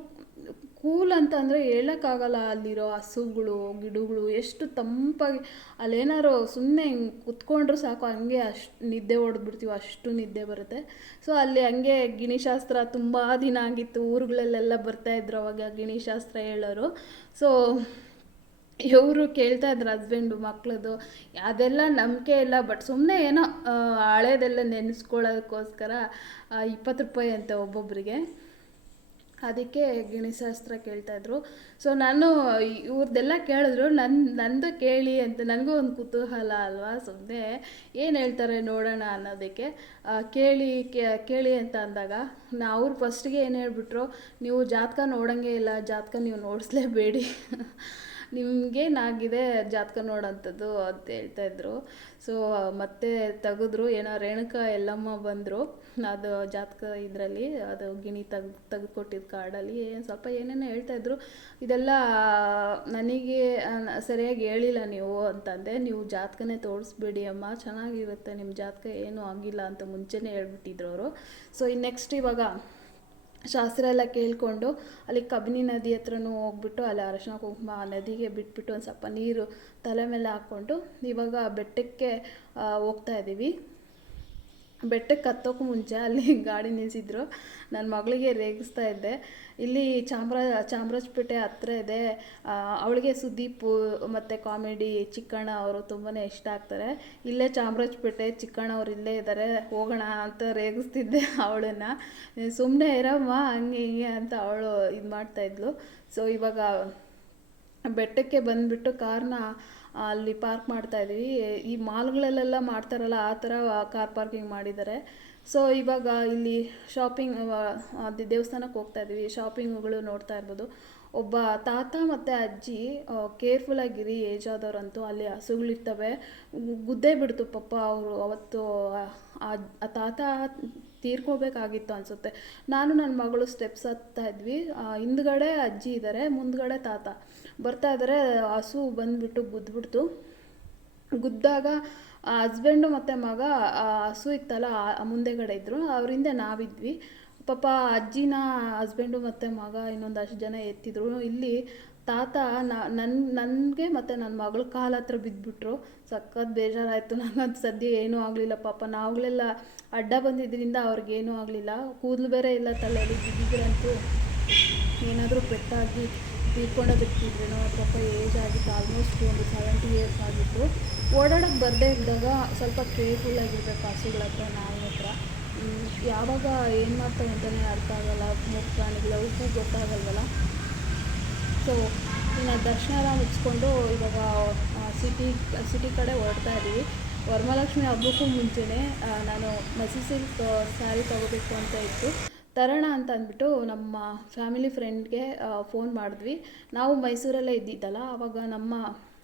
ಕೂಲ್ ಅಂತ ಅಂದರೆ ಹೇಳೋಕ್ಕಾಗಲ್ಲ. ಅಲ್ಲಿರೋ ಹಸುಗಳು, ಗಿಡಗಳು ಎಷ್ಟು ತಂಪಾಗಿ, ಅಲ್ಲೇನಾರು ಸುಮ್ಮನೆ ಹಿಂಗೆ ಕುತ್ಕೊಂಡ್ರೂ ಸಾಕು, ಹಂಗೆ ಅಷ್ಟು ನಿದ್ದೆ ಹೊಡೆದ್ಬಿಡ್ತೀವಿ, ಅಷ್ಟು ನಿದ್ದೆ ಬರುತ್ತೆ. ಸೊ ಅಲ್ಲಿ ಹಂಗೆ ಗಿಣಿಶಾಸ್ತ್ರ ತುಂಬ ದಿನ ಆಗಿತ್ತು. ಊರುಗಳಲ್ಲೆಲ್ಲ ಬರ್ತಾಯಿದ್ರು ಅವಾಗ ಗಿಣಿಶಾಸ್ತ್ರ ಹೇಳೋರು. ಸೊ ಇವರು ಕೇಳ್ತಾ ಇದ್ರು ಹಸ್ಬೆಂಡು ಮಕ್ಳದು. ಅದೆಲ್ಲ ನಂಬಿಕೆ ಇಲ್ಲ, ಬಟ್ ಸುಮ್ಮನೆ ಏನೋ ಹಳೇದೆಲ್ಲ ನೆನೆಸ್ಕೊಳ್ಳೋದಕ್ಕೋಸ್ಕರ 20 ರೂಪಾಯಿ ಅಂತೆ ಒಬ್ಬೊಬ್ಬರಿಗೆ. ಅದಕ್ಕೆ ಗಿಣಿಶಾಸ್ತ್ರ ಕೇಳ್ತಾಯಿದ್ರು. ಸೊ ನಾನು ಇವ್ರದ್ದೆಲ್ಲ ಕೇಳಿದ್ರು, ನಂದು ಕೇಳಿ ಅಂತ. ನನಗೂ ಒಂದು ಕುತೂಹಲ ಅಲ್ವಾ, ಸುಮ್ಮನೆ ಏನು ಹೇಳ್ತಾರೆ ನೋಡೋಣ ಅನ್ನೋದಕ್ಕೆ ಕೇಳಿ ಅಂತ ಅಂದಾಗ ಅವ್ರು ಫಸ್ಟಿಗೆ ಏನು ಹೇಳ್ಬಿಟ್ರು, ನೀವು ಜಾತಕ ನೋಡೋಂಗೆ ಇಲ್ಲ, ಜಾತಕ ನೀವು ನೋಡಿಸ್ಲೇಬೇಡಿ, ನಿಮಗೇನಾಗಿದೆ ಜಾತಕ ನೋಡೋಂಥದ್ದು ಅಂತ ಹೇಳ್ತಾಯಿದ್ರು. ಸೊ ಮತ್ತೆ ತೆಗೆದ್ರು, ಏನೋ ರೇಣುಕಾ ಎಲ್ಲಮ್ಮ ಬಂದರು. ಅದು ಜಾತಕ ಇದರಲ್ಲಿ ಅದು ಗಿಣಿ ತೆಗೆದುಕೊಟ್ಟಿದ್ದು ಕಾರ್ಡಲ್ಲಿ ಸ್ವಲ್ಪ ಏನೇನೋ ಹೇಳ್ತಾಯಿದ್ರು. ಇದೆಲ್ಲ ನನಗೆ ಸರಿಯಾಗಿ ಹೇಳಿಲ್ಲ ನೀವು ಅಂತಂದೆ. ನೀವು ಜಾತಕನೇ ತೋರಿಸ್ಬೇಡಿ ಅಮ್ಮ, ಚೆನ್ನಾಗಿರುತ್ತೆ ನಿಮ್ಮ ಜಾತಕ, ಏನೂ ಆಗಿಲ್ಲ ಅಂತ ಮುಂಚೆನೇ ಹೇಳ್ಬಿಟ್ಟಿದ್ರು ಅವರು. ಸೊ ನೆಕ್ಸ್ಟ್ ಇವಾಗ ಶಾಸ್ತ್ರ ಎಲ್ಲ ಕೇಳಿಕೊಂಡು ಅಲ್ಲಿ ಕಬಿನಿ ನದಿ ಹತ್ರನೂ ಹೋಗ್ಬಿಟ್ಟು ಅಲ್ಲಿ ಅರಶಿನ ಕುಂಕುಮ ನದಿಗೆ ಬಿಟ್ಬಿಟ್ಟು ಒಂದು ಸ್ವಲ್ಪ ನೀರು ತಲೆ ಮೇಲೆ ಹಾಕ್ಕೊಂಡು ಇವಾಗ ಬೆಟ್ಟಕ್ಕೆ ಹೋಗ್ತಾ ಇದ್ದೀವಿ. ಬೆಟ್ಟಕ್ಕೆ ಹತ್ತೋಕ್ಕೂ ಮುಂಚೆ ಅಲ್ಲಿ ಗಾಡಿ ನಿಲ್ಲಿಸಿದ್ರು. ನನ್ನ ಮಗಳಿಗೆ ರೇಗಿಸ್ತಾ ಇದ್ದೆ. ಇಲ್ಲಿ ಚಾಮರಾಜಪೇಟೆ ಹತ್ರ ಇದೆ. ಅವಳಿಗೆ ಸುದೀಪು ಮತ್ತು ಕಾಮಿಡಿ ಚಿಕ್ಕಣ್ಣ ಅವರು ತುಂಬಾ ಇಷ್ಟ ಆಗ್ತಾರೆ. ಇಲ್ಲೇ ಚಾಮರಾಜಪೇಟೆ, ಚಿಕ್ಕಣ್ಣ ಅವ್ರು ಇಲ್ಲೇ ಇದ್ದಾರೆ, ಹೋಗೋಣ ಅಂತ ರೇಗಿಸ್ತಿದ್ದೆ ಅವಳನ್ನು. ಸುಮ್ಮನೆ ಇರಮ್ಮ ಹಂಗೆ ಹಿಂಗೆ ಅಂತ ಅವಳು ಇದು ಮಾಡ್ತಾಯಿದ್ಲು. ಸೊ ಇವಾಗ ಬೆಟ್ಟಕ್ಕೆ ಬಂದುಬಿಟ್ಟು ಕಾರ್ನ ಅಲ್ಲಿ ಪಾರ್ಕ್ ಮಾಡ್ತಾಯಿದ್ವಿ. ಈ ಮಾಲ್ಗಳಲ್ಲೆಲ್ಲ ಮಾಡ್ತಾರಲ್ಲ ಆ ಥರ ಕಾರ್ ಪಾರ್ಕಿಂಗ್ ಮಾಡಿದ್ದಾರೆ. ಸೊ ಇವಾಗ ಇಲ್ಲಿ ಶಾಪಿಂಗ್ ದೇವಸ್ಥಾನಕ್ಕೆ ಹೋಗ್ತಾಯಿದ್ವಿ. ಶಾಪಿಂಗ್ಗಳು ನೋಡ್ತಾ ಇರ್ಬೋದು. ಒಬ್ಬ ತಾತ ಮತ್ತು ಅಜ್ಜಿ ಕೇರ್ಫುಲ್ಲಾಗಿರಿ, ಏಜ್ ಆದವ್ರಂತೂ ಅಲ್ಲಿ ಹಸುಗಳಿರ್ತವೆ, ಗುದ್ದೇ ಬಿಡ್ತು ಪಾಪ ಅವರು ಅವತ್ತು. ಆ ತಾತ ತೀರ್ಕೋಬೇಕಾಗಿತ್ತು ಅನಿಸುತ್ತೆ. ನಾನು ನನ್ನ ಮಗಳು ಸ್ಟೆಪ್ಸ್ ಹತ್ತಾ ಇದ್ವಿ, ಹಿಂದ್ಗಡೆ ಅಜ್ಜಿ ಇದ್ದಾರೆ, ಮುಂದ್ಗಡೆ ತಾತ ಬರ್ತಾ ಇದ್ದಾರೆ. ಹಸು ಬಂದುಬಿಟ್ಟು ಗುದ್ದುಬಿಡ್ತು. ಗುದ್ದಾಗ ಹಸ್ಬೆಂಡು ಮತ್ತು ಮಗ ಹಸು ಇತ್ತಲ್ಲ ಮುಂದೆಗಡೆ ಇದ್ದರು, ಅವರಿಂದ ನಾವಿದ್ವಿ. ಪಾಪ ಅಜ್ಜಿನ ಹಸ್ಬೆಂಡು ಮತ್ತು ಮಗ ಇನ್ನೊಂದಷ್ಟು ಜನ ಎತ್ತಿದ್ರು. ಇಲ್ಲಿ ತಾತ ನನಗೆ ಮತ್ತು ನನ್ನ ಮಗಳ ಕಾಲ ಹತ್ರ ಬಿದ್ದುಬಿಟ್ರು. ಸಖತ್ ಬೇಜಾರಾಯಿತು ನನಗಂತ. ಸದ್ಯ ಏನೂ ಆಗಲಿಲ್ಲ ಪಾಪ, ನಾವುಗಳೆಲ್ಲ ಅಡ್ಡ ಬಂದಿದ್ದರಿಂದ ಅವ್ರಿಗೇನೂ ಆಗಲಿಲ್ಲ. ಕೂದಲು ಬೇರೆ ಇಲ್ಲ ತಲೆಯಲ್ಲಿ, ಬಿದ್ದಿದ್ರಂತೂ ಏನಾದರೂ ಪೆಟ್ಟಾಗಿ ತೀರ್ಕೊಂಡೋಗಿರ್ತಿದ್ರೇನೋ. ಪಾಪ ಏಜ್ ಆಗಿತ್ತು, ಆಲ್ಮೋಸ್ಟ್ ಒಂದು 70 ಇಯರ್ಸ್ ಆಗಿತ್ತು. ಓಡಾಡೋಕ್ಕೆ ಬರದೇ ಇದ್ದಾಗ ಸ್ವಲ್ಪ ಕೇರ್ಫುಲ್ಲಾಗಿರ್ಬೇಕು ಹಸುಗಳ ಹತ್ರ, ನಾಯಿ ಹತ್ರ. ಯಾವಾಗ ಏನು ಮಾಡ್ತವೆ ಅಂತಲೇ ಅರ್ಥ ಆಗಲ್ಲ, ಮೂಕು ಪ್ರಾಣಿಗಳು ಅವಕ್ಕೂ ಗೊತ್ತಾಗಲ್ವಲ್ಲ. ಸೊ ಇನ್ನು ದರ್ಶನ ಎಲ್ಲ ಮುಗಿಸ್ಕೊಂಡು ಇವಾಗ ಸಿಟಿ ಕಡೆ ಹೊರಡ್ತಾ ಇದ್ದೀವಿ. ವರಮಹಾಲಕ್ಷ್ಮಿ ಹಬ್ಬಕ್ಕೂ ಮುಂಚೆನೇ ನಾನು ಮೈಸೂರು ಸಿಲ್ಕ್ ಸ್ಯಾರಿ ತೊಗೋಬೇಕು ಅಂತ ಇತ್ತು. ತರೋಣ ಅಂತ ಅಂದ್ಬಿಟ್ಟು ನಮ್ಮ ಫ್ಯಾಮಿಲಿ ಫ್ರೆಂಡ್ಗೆ ಫೋನ್ ಮಾಡಿದ್ವಿ. ನಾವು ಮೈಸೂರಲ್ಲೇ ಇದ್ದಿದ್ದಲ್ಲ, ಆವಾಗ ನಮ್ಮ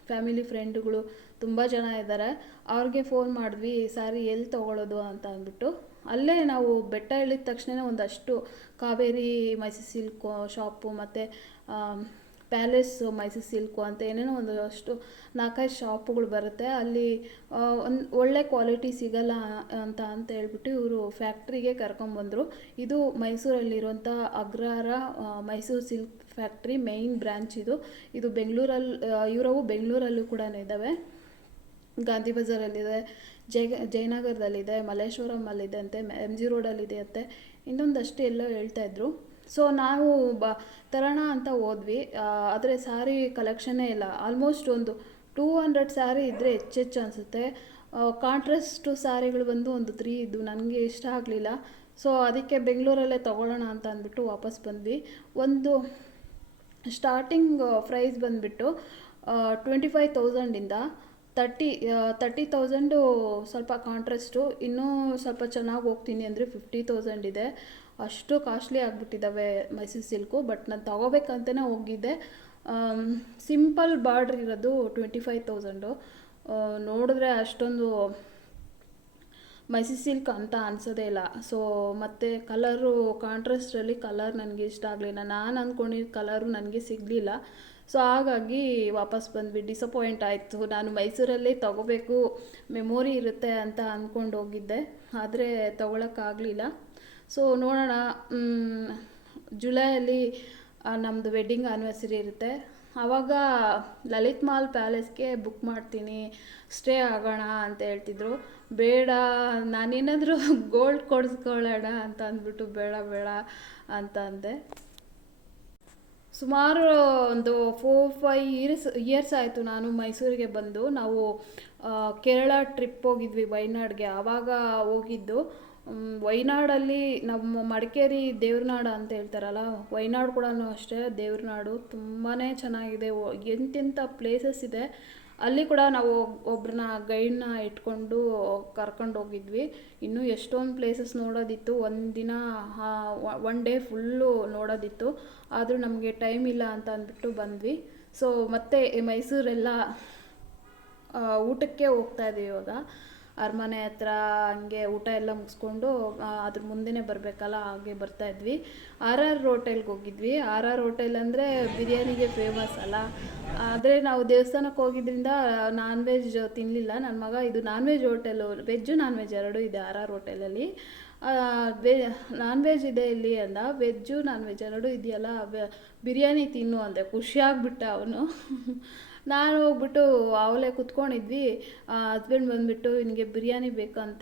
ಫ್ಯಾಮಿಲಿ ಫ್ರೆಂಡುಗಳು ತುಂಬ ಜನ ಇದ್ದಾರೆ, ಅವ್ರಿಗೆ ಫೋನ್ ಮಾಡಿದ್ವಿ ಸ್ಯಾರಿ ಎಲ್ಲಿ ತೊಗೊಳ್ಳೋದು ಅಂತ ಅಂದ್ಬಿಟ್ಟು. ಅಲ್ಲೇ ನಾವು ಬೆಟ್ಟ ಇಳಿದ ತಕ್ಷಣ ಒಂದಷ್ಟು ಕಾವೇರಿ ಮೈಸೂರು ಸಿಲ್ಕು ಶಾಪು ಮತ್ತು ಪ್ಯಾಲೇಸ್ ಮೈಸೂರು ಸಿಲ್ಕು ಅಂತ ಏನೇನೋ ಒಂದಷ್ಟು 4-5 ಶಾಪುಗಳು ಬರುತ್ತೆ. ಅಲ್ಲಿ ಒಂದು ಒಳ್ಳೆ ಕ್ವಾಲಿಟಿ ಸಿಗಲ್ಲ ಅಂತ ಹೇಳ್ಬಿಟ್ಟು ಇವರು ಫ್ಯಾಕ್ಟ್ರಿಗೆ ಕರ್ಕೊಂಬಂದರು. ಇದು ಮೈಸೂರಲ್ಲಿರುವಂಥ Agrahara Mysore silk factory main branch ಇದು ಬೆಂಗಳೂರಲ್ಲಿ. ಇವರವು ಬೆಂಗಳೂರಲ್ಲೂ ಕೂಡ ಇದ್ದಾವೆ, ಗಾಂಧಿ ಬಜಾರಲ್ಲಿದೆ, ಜಯನಗರದಲ್ಲಿದೆ, ಮಲ್ಲೇಶ್ವರಮಲ್ಲಿದೆ ಅಂತೆ, MG ರೋಡಲ್ಲಿದೆ ಅಂತೆ, ಇನ್ನೊಂದಷ್ಟು ಎಲ್ಲೋ ಹೇಳ್ತಾಯಿದ್ರು. ಸೊ ನಾವು ತರೋಣ ಅಂತ ಹೋದ್ವಿ, ಆದರೆ ಸ್ಯಾರಿ ಕಲೆಕ್ಷನ್ನೇ ಇಲ್ಲ. ಆಲ್ಮೋಸ್ಟ್ ಒಂದು 200 ಸ್ಯಾರಿ ಇದ್ದರೆ ಹೆಚ್ಚೆಚ್ಚು ಅನಿಸುತ್ತೆ. ಕಾಂಟ್ರಾಸ್ಟು ಸ್ಯಾರಿಗಳು ಬಂದು ಒಂದು 3 ಇದ್ದು, ನನಗೆ ಇಷ್ಟ ಆಗಲಿಲ್ಲ. ಸೊ ಅದಕ್ಕೆ ಬೆಂಗಳೂರಲ್ಲೇ ತೊಗೊಳ್ಳೋಣ ಅಂತ ಅಂದ್ಬಿಟ್ಟು ವಾಪಸ್ ಬಂದ್ವಿ. ಒಂದು ಸ್ಟಾರ್ಟಿಂಗ್ ಪ್ರೈಸ್ ಬಂದುಬಿಟ್ಟು 25,000ಇಂದ 30,000 ಸ್ವಲ್ಪ ಕಾಂಟ್ರಾಸ್ಟು, ಇನ್ನೂ ಸ್ವಲ್ಪ ಚೆನ್ನಾಗಿ ಹೋಗ್ತೀನಿ ಅಂದರೆ 50,000 ಇದೆ. ಅಷ್ಟು ಕಾಸ್ಟ್ಲಿ ಆಗಿಬಿಟ್ಟಿದ್ದಾವೆ ಮೈಸೂರು ಸಿಲ್ಕು. ಬಟ್ ನಾನು ತೊಗೋಬೇಕಂತಲೇ ಹೋಗಿದ್ದೆ. ಸಿಂಪಲ್ ಬಾರ್ಡ್ರ್ ಇರೋದು 25,000. ನೋಡಿದ್ರೆ ಅಷ್ಟೊಂದು ಮೈಸೂರು ಸಿಲ್ಕ್ ಅಂತ ಅನಿಸೋದೇ ಇಲ್ಲ. ಸೊ ಮತ್ತು ಕಲರು ಕಾಂಟ್ರಾಸ್ಟಲ್ಲಿ ಕಲರ್ ನನಗೆ ಇಷ್ಟ ಆಗಲಿಲ್ಲ, ನಾನು ಅಂದ್ಕೊಂಡಿದ್ದ ಕಲರು ನನಗೆ ಸಿಗಲಿಲ್ಲ. ಸೊ ಹಾಗಾಗಿ ವಾಪಸ್ ಬಂದ್ವಿ. ಡಿಸಪಾಯಿಂಟ್ ಆಯಿತು. ನಾನು ಮೈಸೂರಲ್ಲೇ ತೊಗೋಬೇಕು, ಮೆಮೊರಿ ಇರುತ್ತೆ ಅಂತ ಅಂದ್ಕೊಂಡು ಹೋಗಿದ್ದೆ, ಆದರೆ ತೊಗೊಳಕ್ಕಾಗಲಿಲ್ಲ. ಸೊ ನೋಡೋಣ, ಜುಲೈಯಲ್ಲಿ ನಮ್ಮದು ವೆಡ್ಡಿಂಗ್ ಆ್ಯನಿವರ್ಸರಿ ಇರುತ್ತೆ, ಆವಾಗ ಲಲಿತ್ ಮಹಲ್ ಪ್ಯಾಲೇಸ್ಗೆ ಬುಕ್ ಮಾಡ್ತೀನಿ, ಸ್ಟೇ ಆಗೋಣ ಅಂತ ಹೇಳ್ತಿದ್ರು. ಬೇಡ, ನಾನೇನಾದರೂ ಗೋಲ್ಡ್ ಕೊಡಿಸ್ಕೊಳ್ಳೋಣ ಅಂತ ಅಂದ್ಬಿಟ್ಟು ಬೇಡ ಅಂತ ಅಂದೆ. ಸುಮಾರು ಒಂದು 4-5 ಇಯರ್ಸ್ ಆಯಿತು ನಾನು ಮೈಸೂರಿಗೆ ಬಂದು. ನಾವು ಕೇರಳ ಟ್ರಿಪ್ ಹೋಗಿದ್ವಿ ವಯನಾಡ್ಗೆ, ಆವಾಗ ಹೋಗಿದ್ದು. ವಯನಾಡಲ್ಲಿ ನಮ್ಮ ಮಡಿಕೇರಿ ದೇವ್ರನಾಡು ಅಂತ ಹೇಳ್ತಾರಲ್ಲ, ವಯನಾಡು ಕೂಡ ಅಷ್ಟೇ ದೇವ್ರನಾಡು, ತುಂಬಾ ಚೆನ್ನಾಗಿದೆ. ಎಂತೆಂಥ ಪ್ಲೇಸಸ್ ಇದೆ. ಅಲ್ಲಿ ಕೂಡ ನಾವು ಒಬ್ಬರನ್ನ ಗೈಡನ್ನ ಇಟ್ಕೊಂಡು ಕರ್ಕೊಂಡು ಹೋಗಿದ್ವಿ. ಇನ್ನೂ ಎಷ್ಟೊಂದು ಪ್ಲೇಸಸ್ ನೋಡೋದಿತ್ತು, ಒಂದಿನ 1 ಡೇ ಫುಲ್ಲು ನೋಡೋದಿತ್ತು. ಆದರೂ ನಮಗೆ ಟೈಮ್ ಇಲ್ಲ ಅಂತ ಅಂದ್ಬಿಟ್ಟು ಬಂದ್ವಿ. ಸೊ ಮತ್ತೆ ಮೈಸೂರೆಲ್ಲ ಊಟಕ್ಕೆ ಹೋಗ್ತಾಯಿದ್ದೀವಿ ಇವಾಗ. ಅರಮನೆ ಹತ್ರ ಹಂಗೆ ಊಟ ಎಲ್ಲ ಮುಗಿಸ್ಕೊಂಡು ಅದ್ರ ಮುಂದೆನೇ ಬರಬೇಕಲ್ಲ, ಹಾಗೆ ಬರ್ತಾಯಿದ್ವಿ. RR ಹೋಟೆಲ್ಗೆ ಹೋಗಿದ್ವಿ. RR ಹೋಟೆಲ್ ಅಂದರೆ ಬಿರಿಯಾನಿಗೆ ಫೇಮಸ್ ಅಲ್ಲ, ಆದರೆ ನಾವು ದೇವಸ್ಥಾನಕ್ಕೆ ಹೋಗಿದ್ದರಿಂದ ನಾನ್ ವೆಜ್ ತಿನ್ನಲಿಲ್ಲ. ನನ್ನ ಮಗ ಇದು non veg hotel, veg non veg ಎರಡೂ ಇದೆ RR ಹೋಟೆಲಲ್ಲಿ. ನಾನ್ ವೆಜ್ ಇದೆ ಇಲ್ಲಿ ಅಂದ, ವೆಜ್ಜು ನಾನ್ ವೆಜ್ ಎರಡೂ ಇದೆಯಲ್ಲ, ಬಿರಿಯಾನಿ ತಿನ್ನು ಅಂದೆ. ಖುಷಿಯಾಗ್ಬಿಟ್ಟ ಅವನು. ನಾನು ಹೋಗ್ಬಿಟ್ಟು ಅವಲೇ ಕುತ್ಕೊಂಡಿದ್ವಿ. ಹಸ್ಬೆಂಡ್ ಬಂದುಬಿಟ್ಟು ನಿನಗೆ ಬಿರಿಯಾನಿ ಬೇಕಂತ